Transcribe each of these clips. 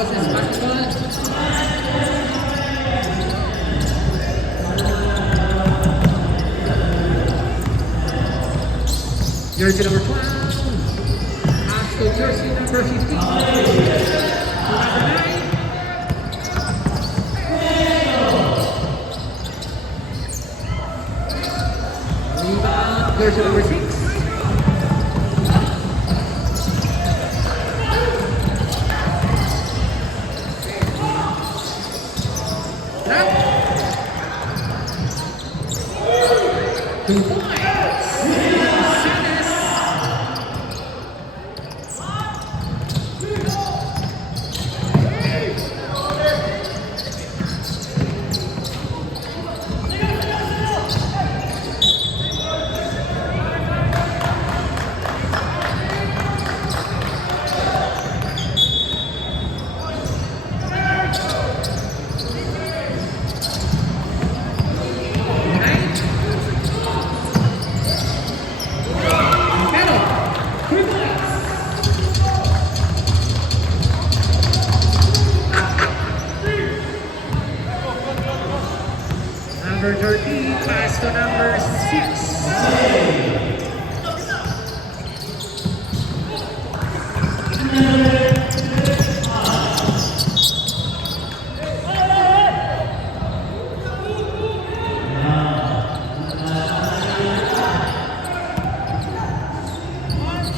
Roses Basketball. Jersey number 12. Astro jersey number 15. To number 9. Rebound, jersey number 6. Number 13, pass to number 6.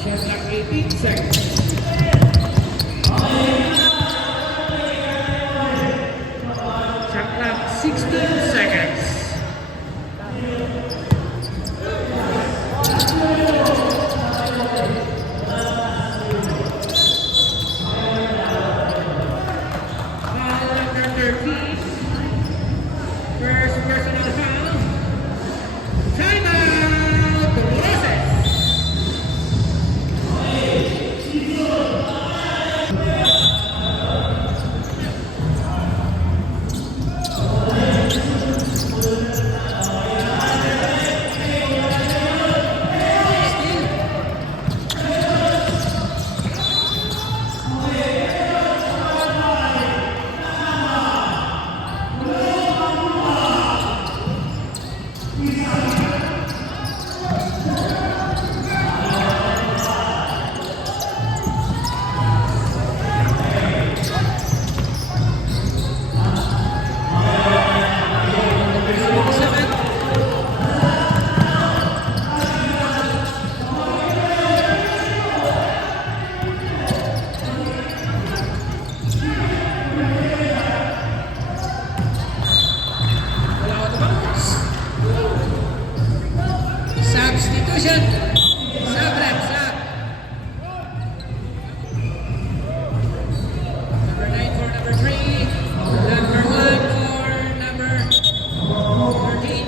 Shot clock 18 seconds. Shot clock 16 seconds. First personal foul. Timeout. Roses. Substitution. Sub rep, sub. Number 9 for number 3. Number 1 for number 13.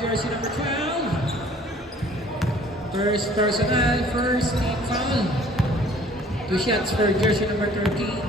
Jersey number 12. First personal, first team foul. 2 shots for jersey number 13.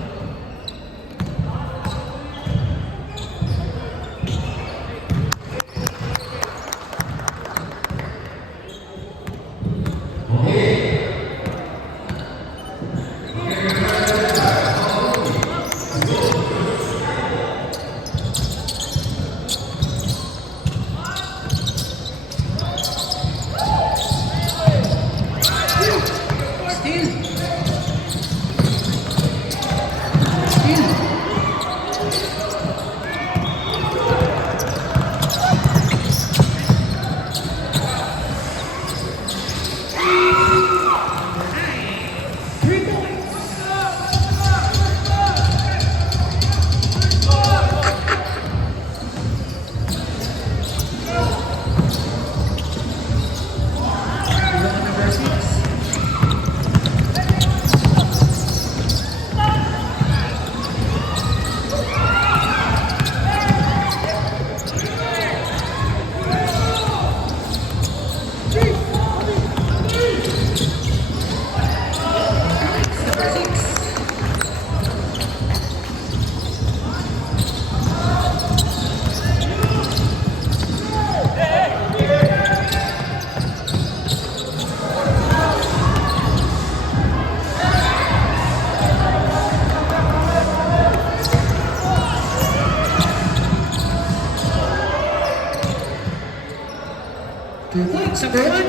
points, number one.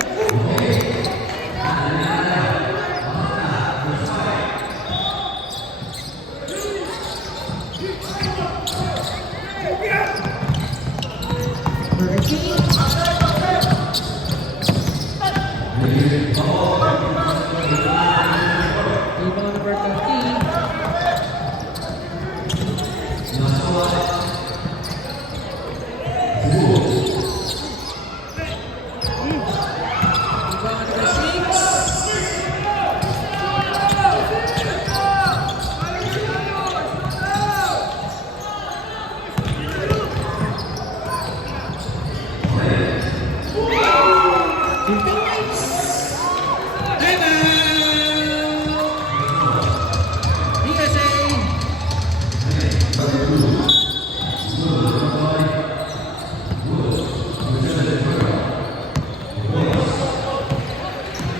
Rebound number 13. Rebound number 6.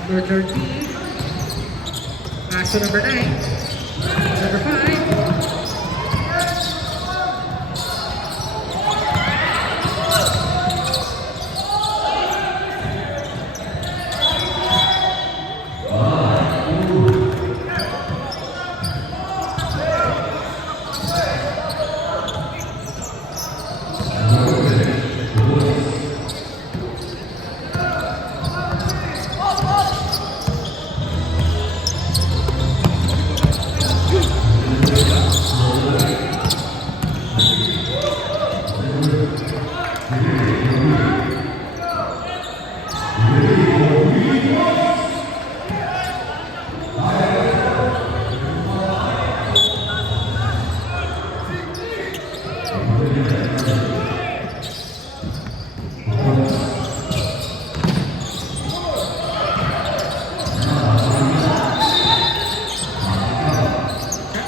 Number 13. Pass to number 9. Number 5.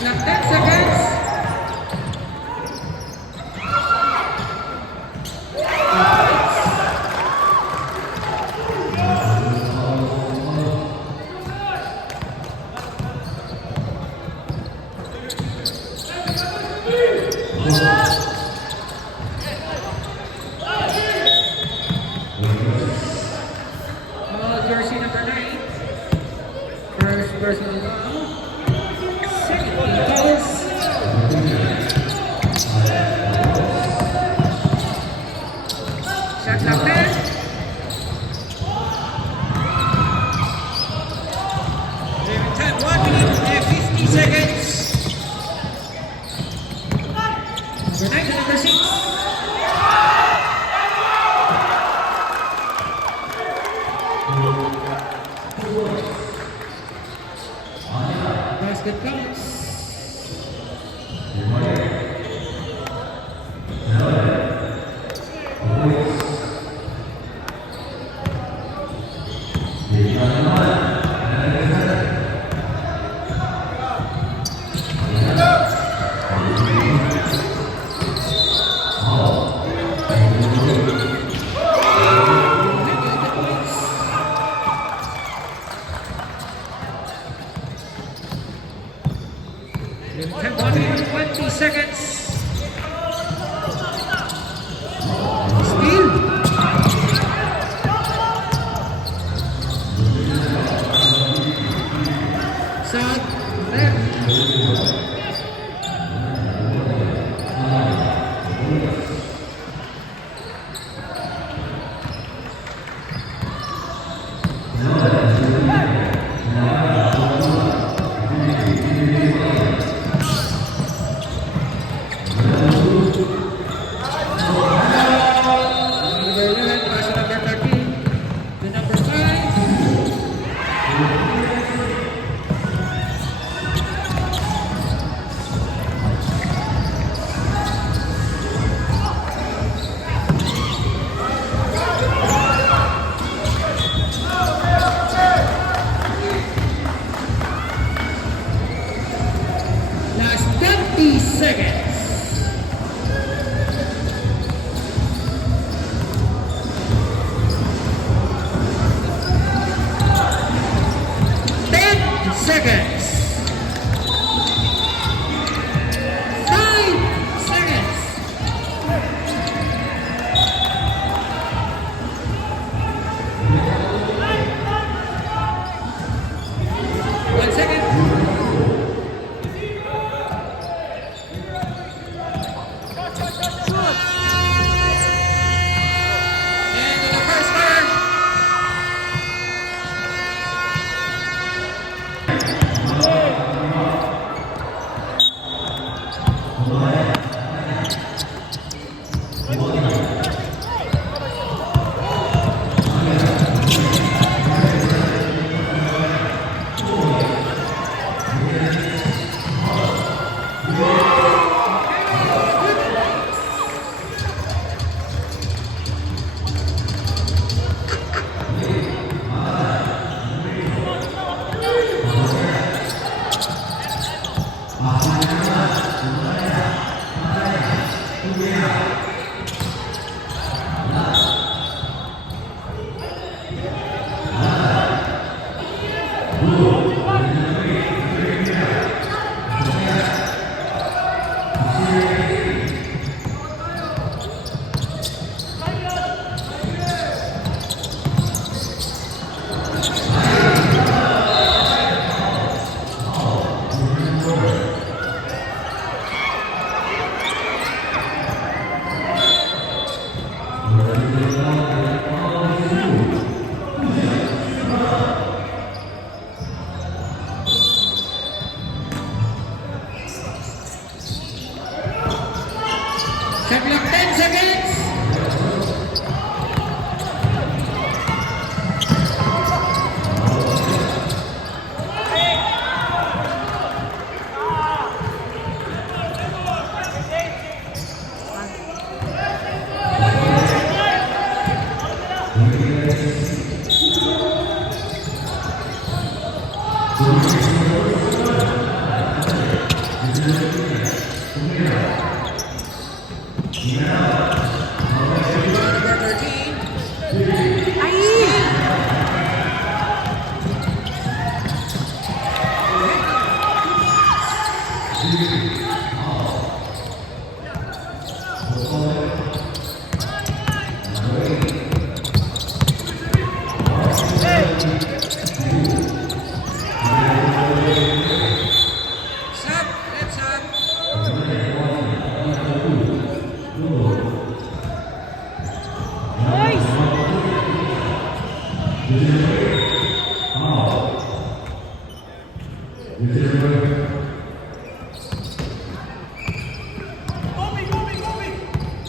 Shot clock 10 seconds. Jersey number 9. First personal foul. Second team fouls. Shot clock 10. Remaining time 1 minute and 50 seconds. Number 9 to number 6. Basket counts. Remaining time 1 minute 20 seconds. Steal. Shot left. Number 11, pass to number 13. To number 5. Last 30 seconds. Seconds. 5 seconds. Number 13. Ay! Sub. Let's sub. Boys!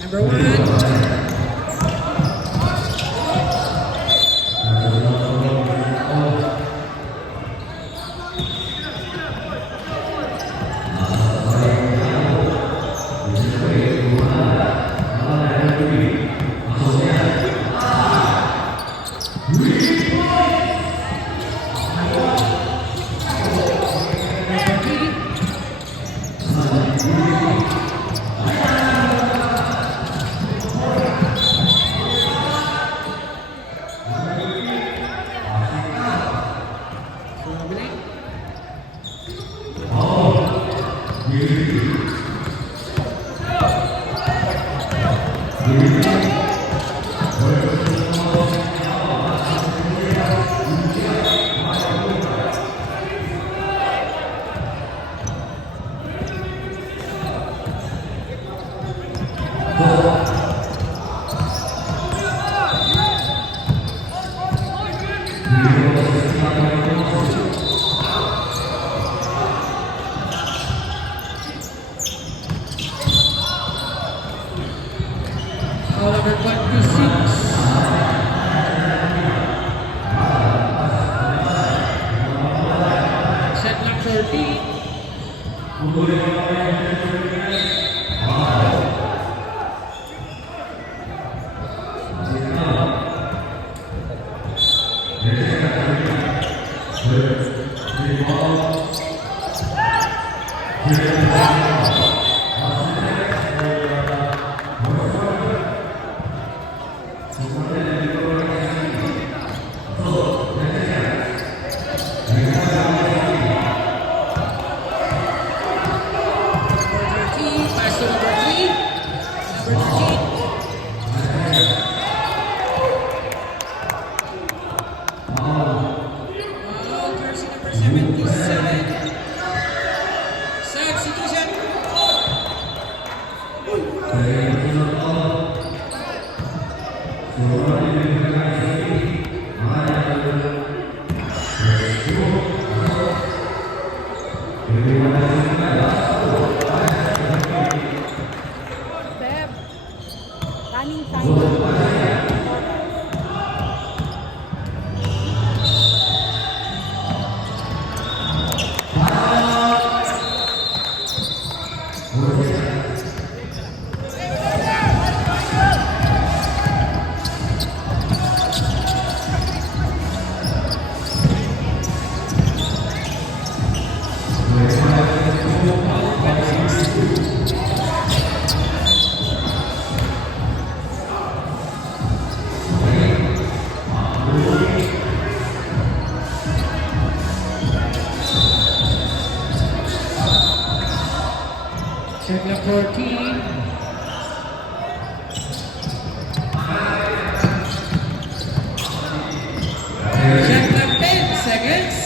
Number 1. Traveling. Foul number 26. Set lock 13. Pass to number 3. Number 13. Foul, jersey number 77. Substitution. Beb. Running time. Set lock 14. Set lock 10 seconds.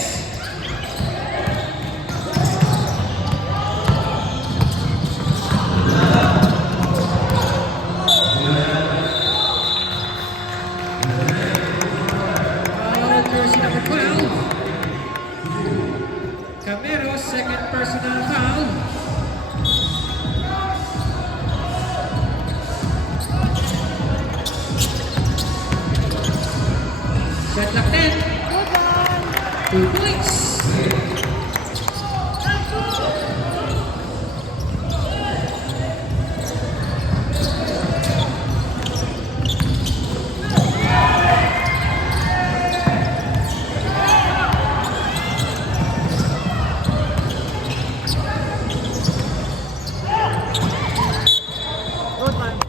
Foul, jersey number 12. Camero, second personal foul. Set lock 10. Good one. 2 points. Good one.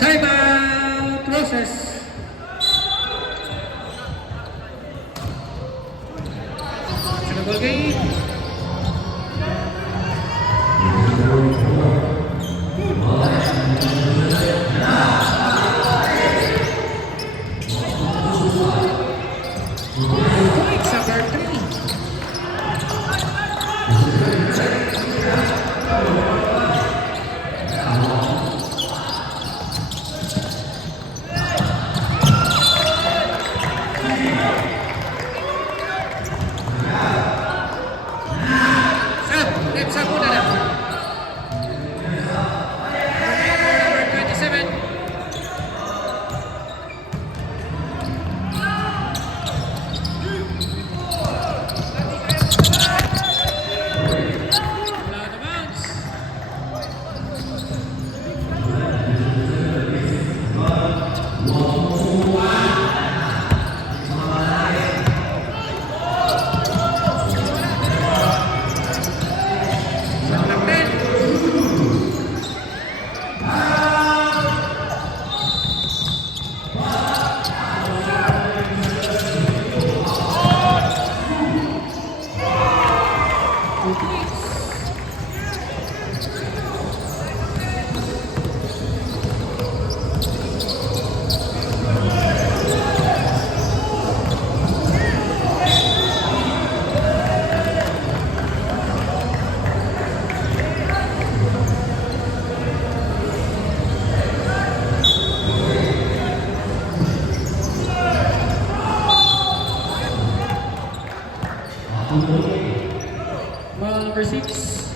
Timeout, Roses. Second ball game. Points number 3. Left side muna lang. Number 27. Wala na bounce. Shot clock 10. Two points. Ball number 6.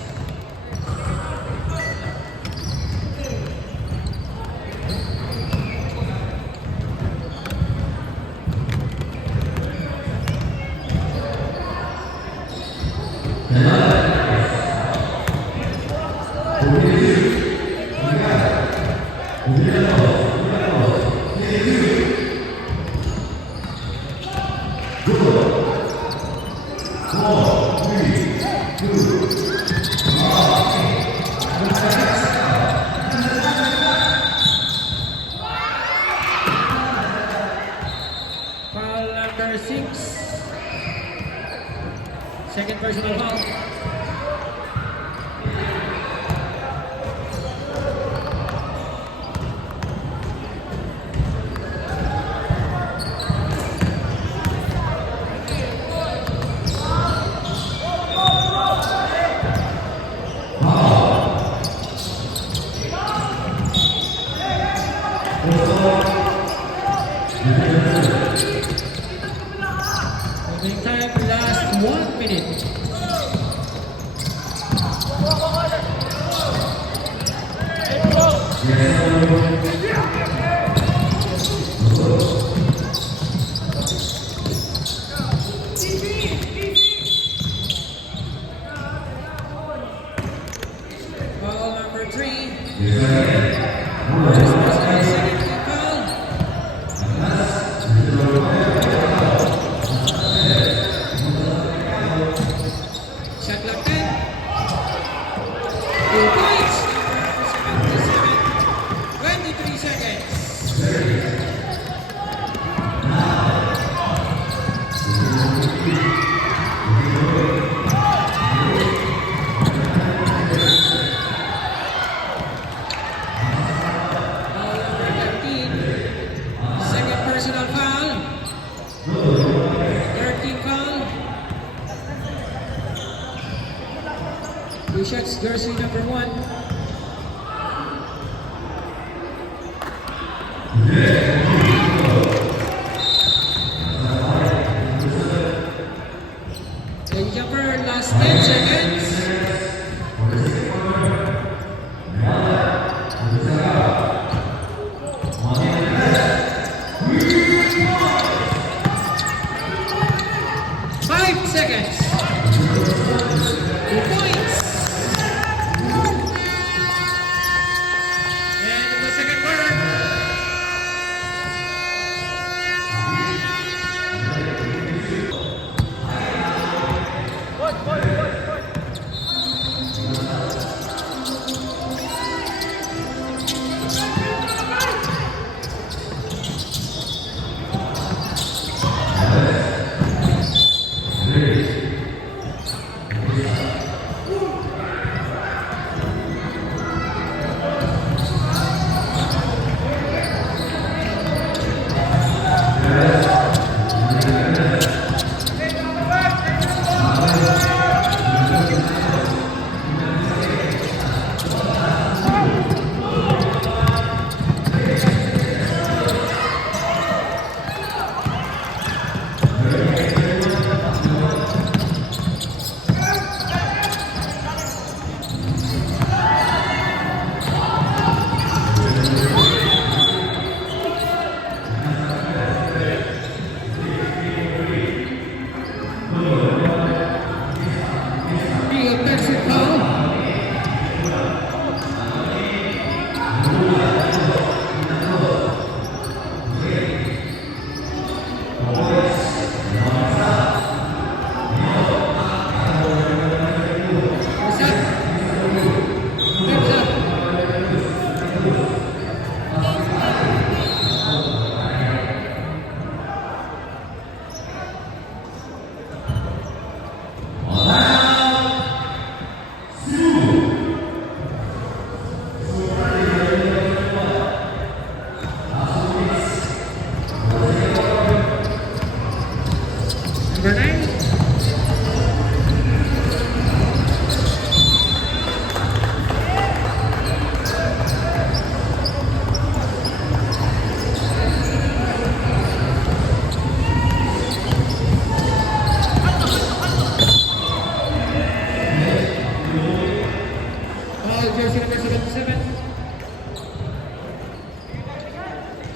Foul number 6. Second personal foul. Opening time last 1 minute. Foul number 3. First personal, second team foul. Shot clock 10. 2 points. 23 seconds. Foul number 13. Second personal foul. 13 foul. 2 shots, jersey number 1. Leg jumper, last 10 seconds. Five seconds. 2 points. And in the second quarter,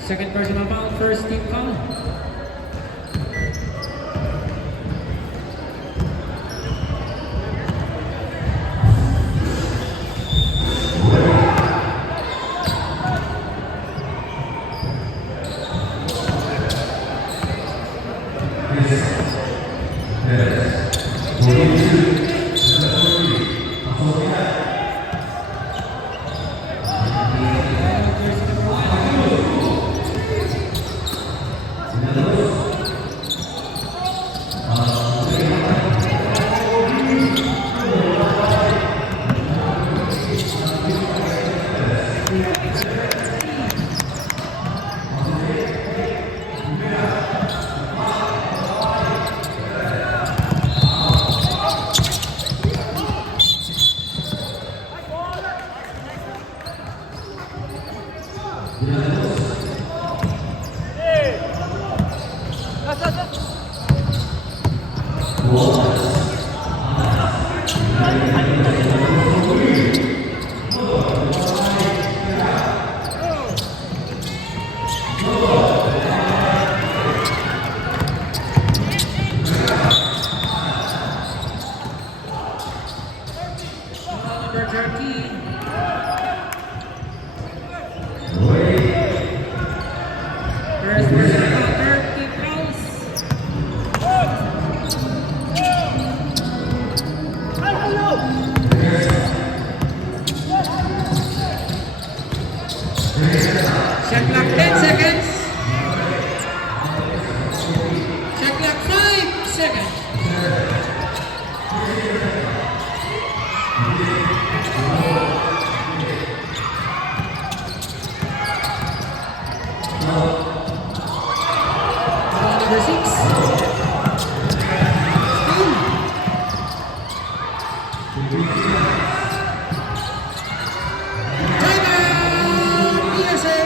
Second personal foul, first team foul. Number 13. First personal foul, 30 fouls. Shot clock 10 seconds. Shot clock 5 seconds. Number 6. Timeout, USA.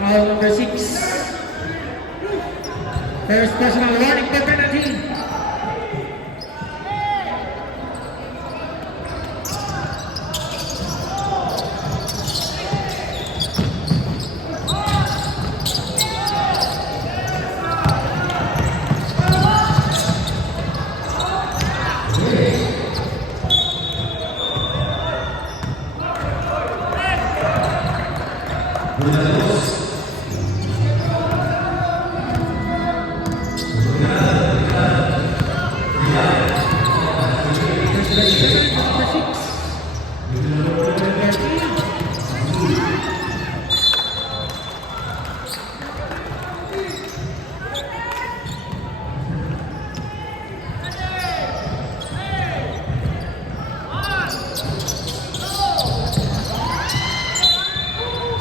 Foul number 6. First personal warning, the penalty.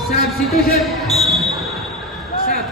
Substitution. Sub.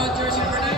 Timeout, jersey number 9.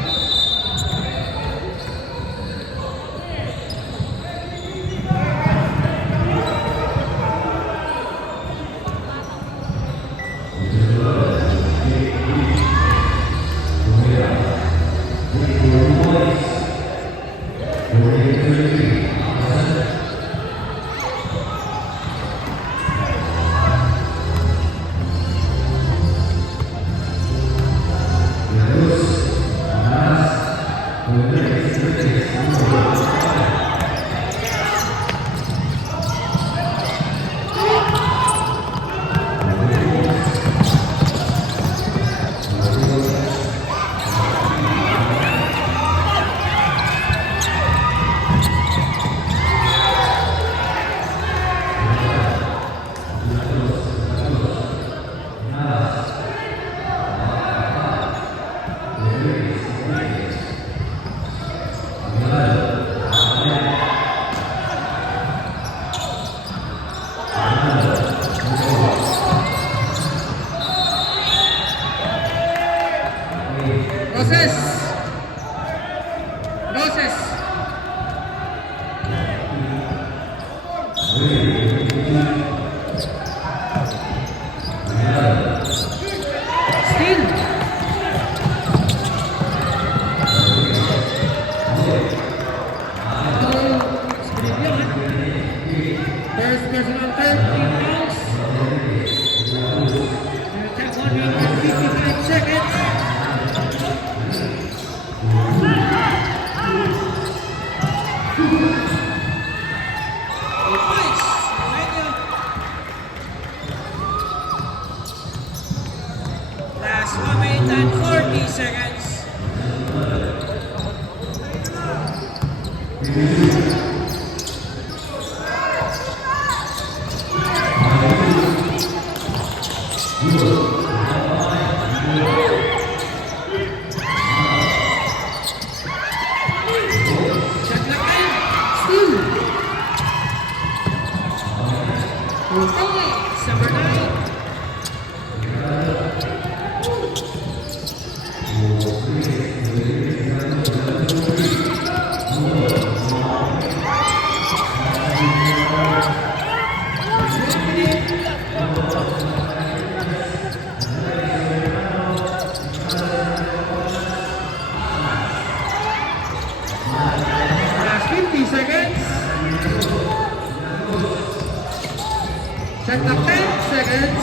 Process. Process. Still. First personal 13 pounds. Check 1 minute and 55 seconds. Last 1 minute and 40 seconds. Check the time. Still. Points, number 9. Last 50 seconds. Check the 10 seconds.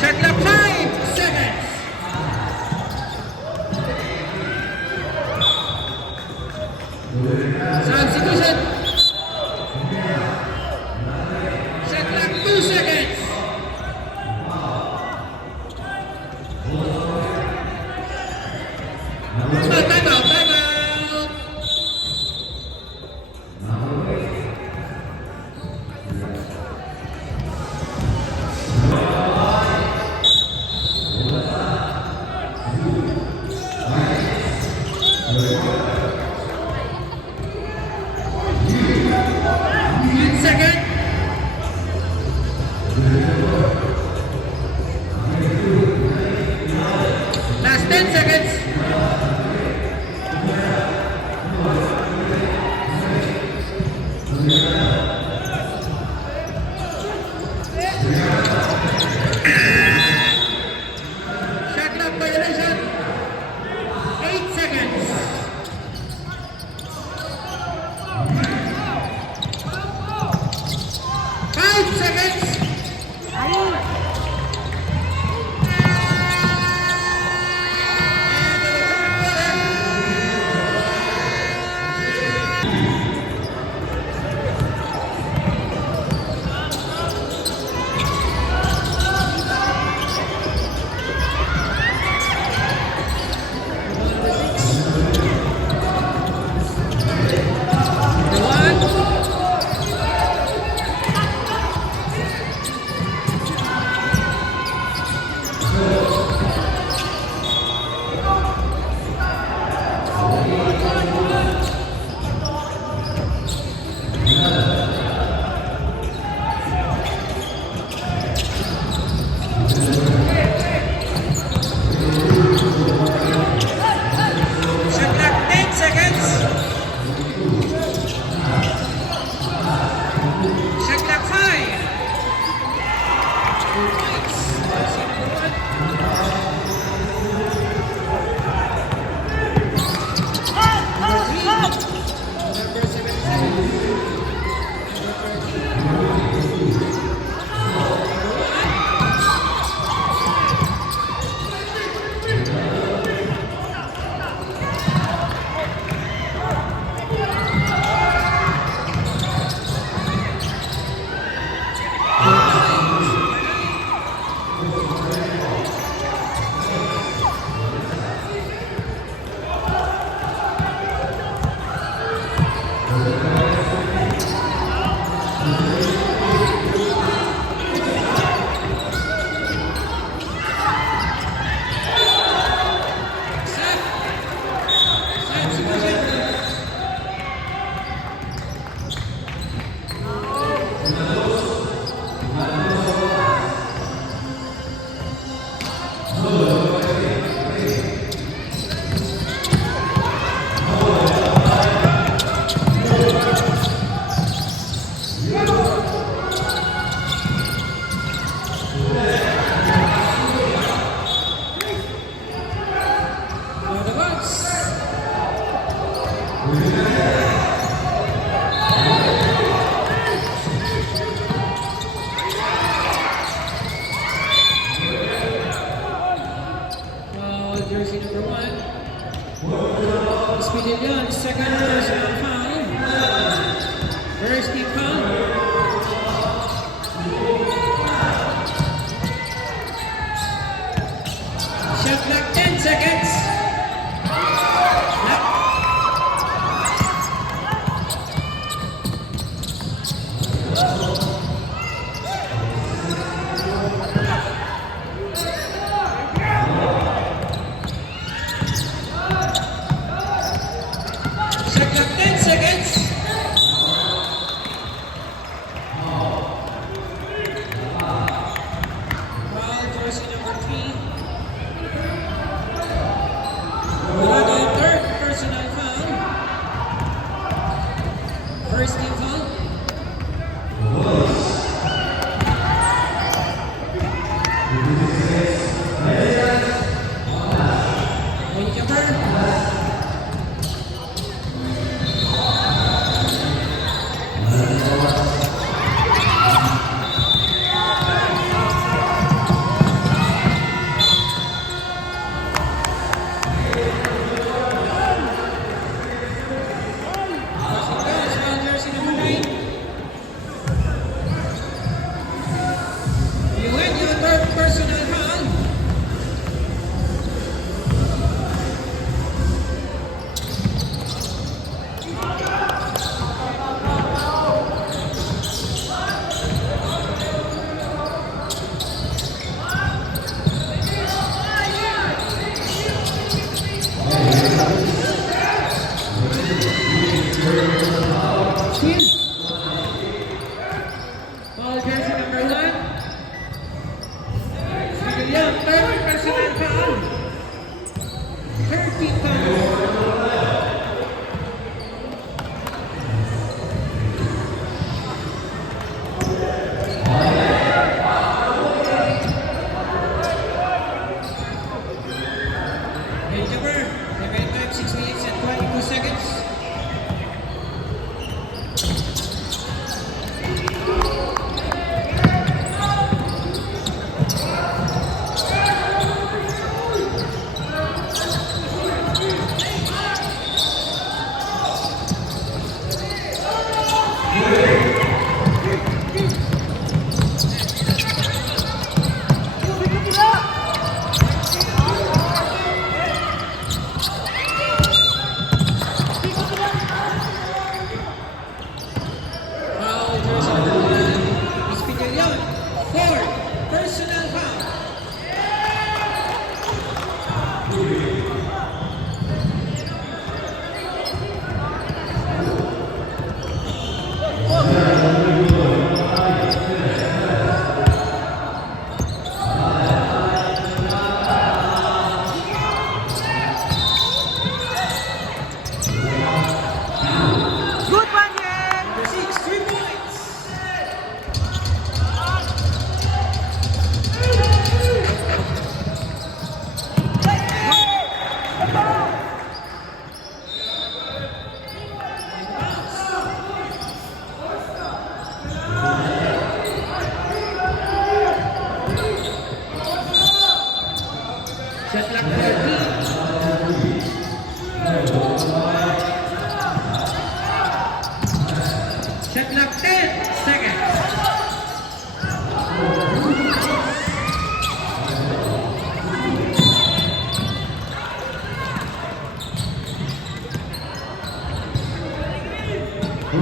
Check the 5 seconds. Substitution. Check the 2 seconds. Time out, time out. points. Jersey number 1. Number 77. Jersey number 1. Espinilyon, second personal foul. First team foul. Shot clock 10 seconds. Shot clock 10 seconds. Foul, jersey number 3. Third personal foul. First team foul. Point jumper. Foul, jersey number 9. You win your third personal foul. Team. Foul, jersey number 1. Civilian, third personal foul. Third team foul. Point jumper. Remaining time 6 minutes and 22 seconds.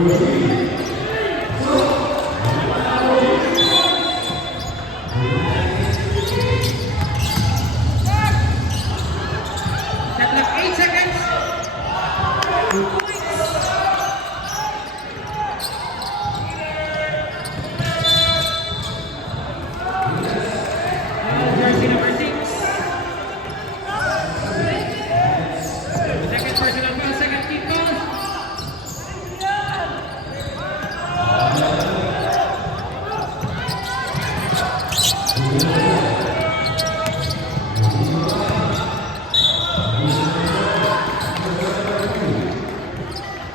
Shot clock 8 seconds. 2 points. Jersey number 6. Second personal foul, second team foul.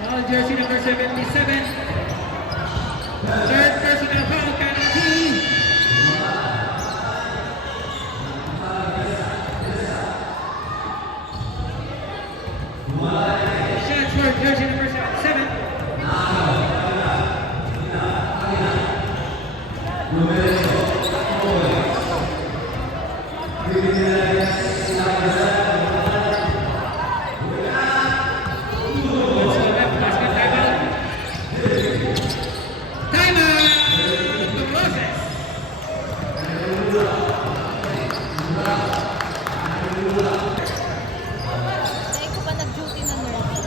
Foul jersey number 77. Third personal foul, penalty. Shots for jersey number 77. Hindi ko pa nag-duty na nurse.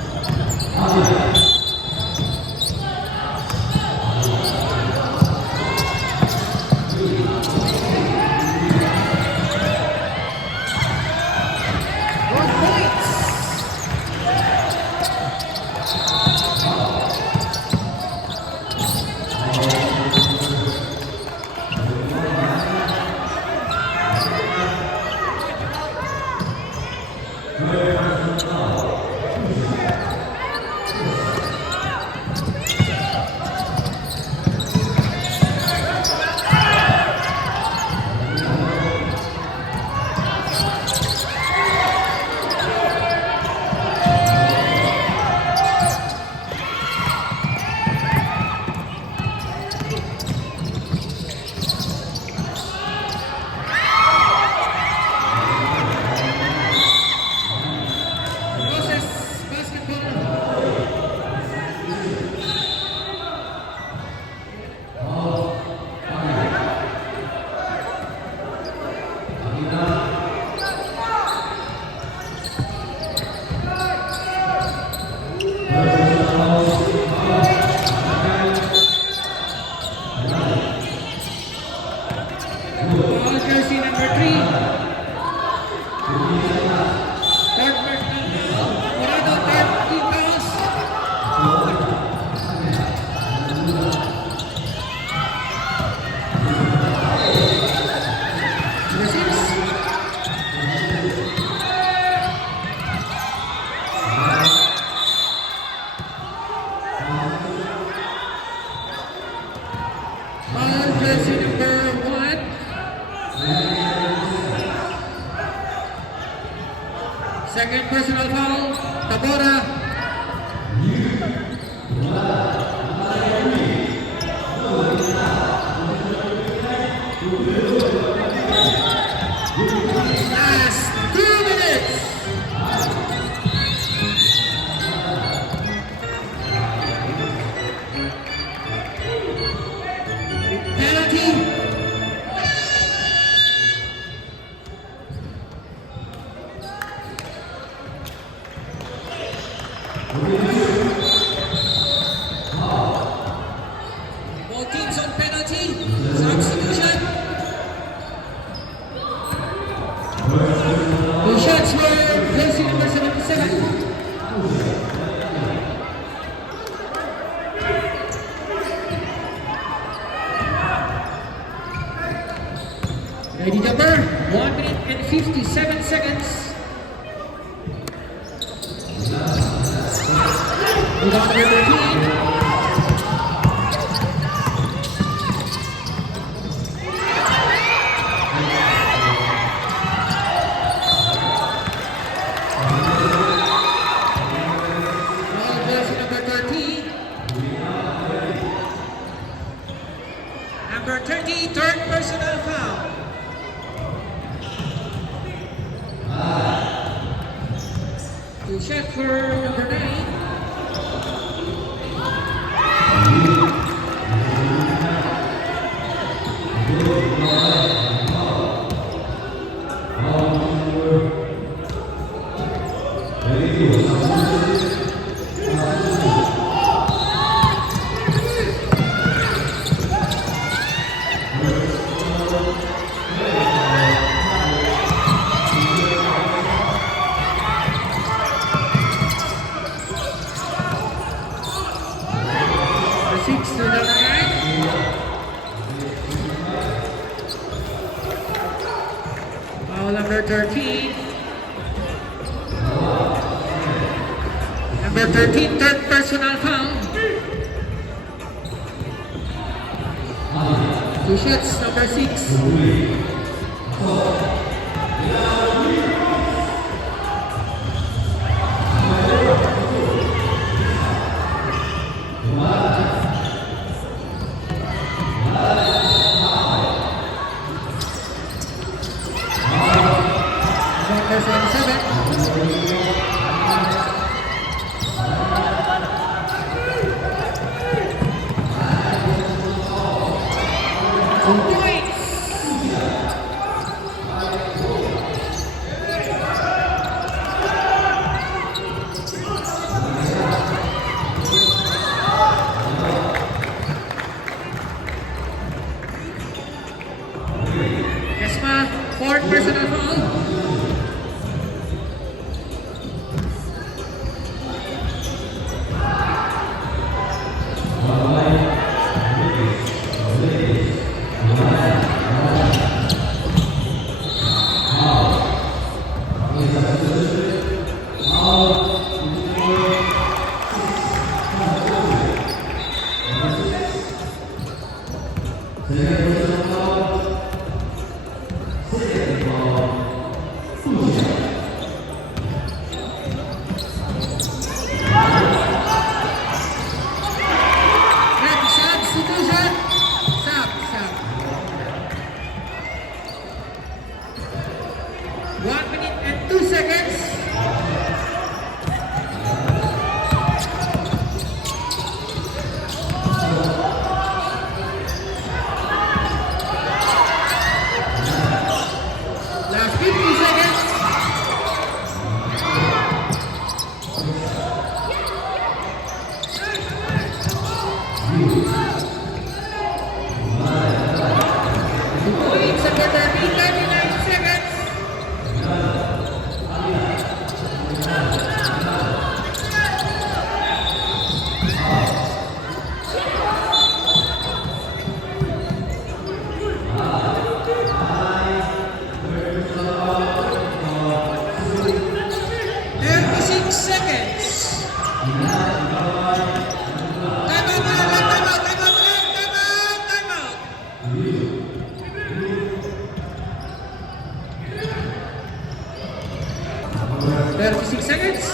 Moses basketball. Foul jersey number 3. Third personal foul. Morado, third team fouls. Number 6. Foul jersey number 1. Second personal foul, Tabora. Last 2 minutes. Penalty. Both teams on penalty. Substitution. The shots were jersey number 77. Ready number 1 minute and 57 seconds. Rebound number 13. Foul jersey number 13. Number 30, third personal foul. Two shots for number 9. Foul number 13. Number 13, third personal foul. Two shots, number 6. Number 27. Points. Esma, fourth personal foul. Ready, substitution. Stop. 1 minute and 2 seconds. Last 50 seconds. Points under 39 seconds. Thirty-six seconds. Time out. 36 seconds.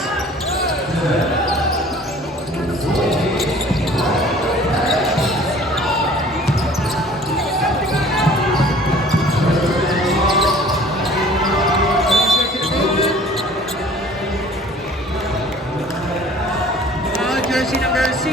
Jersey number 6.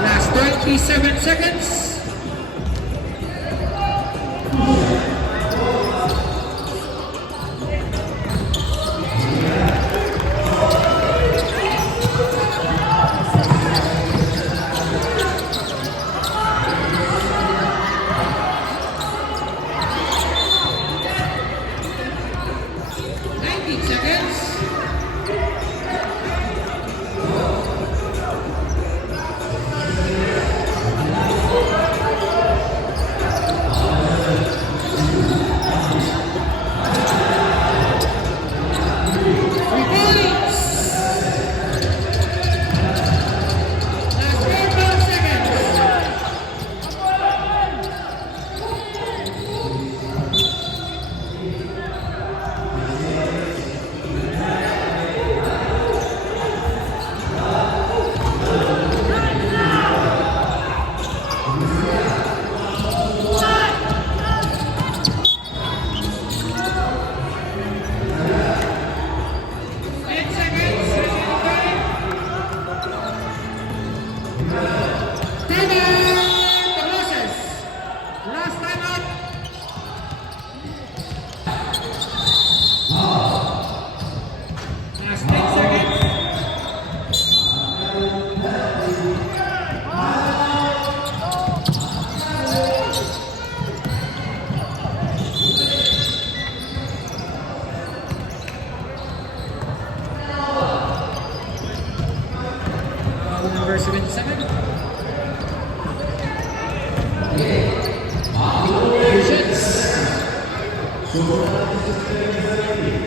Last 27 seconds. Seconds. Foul number 77. Two shots.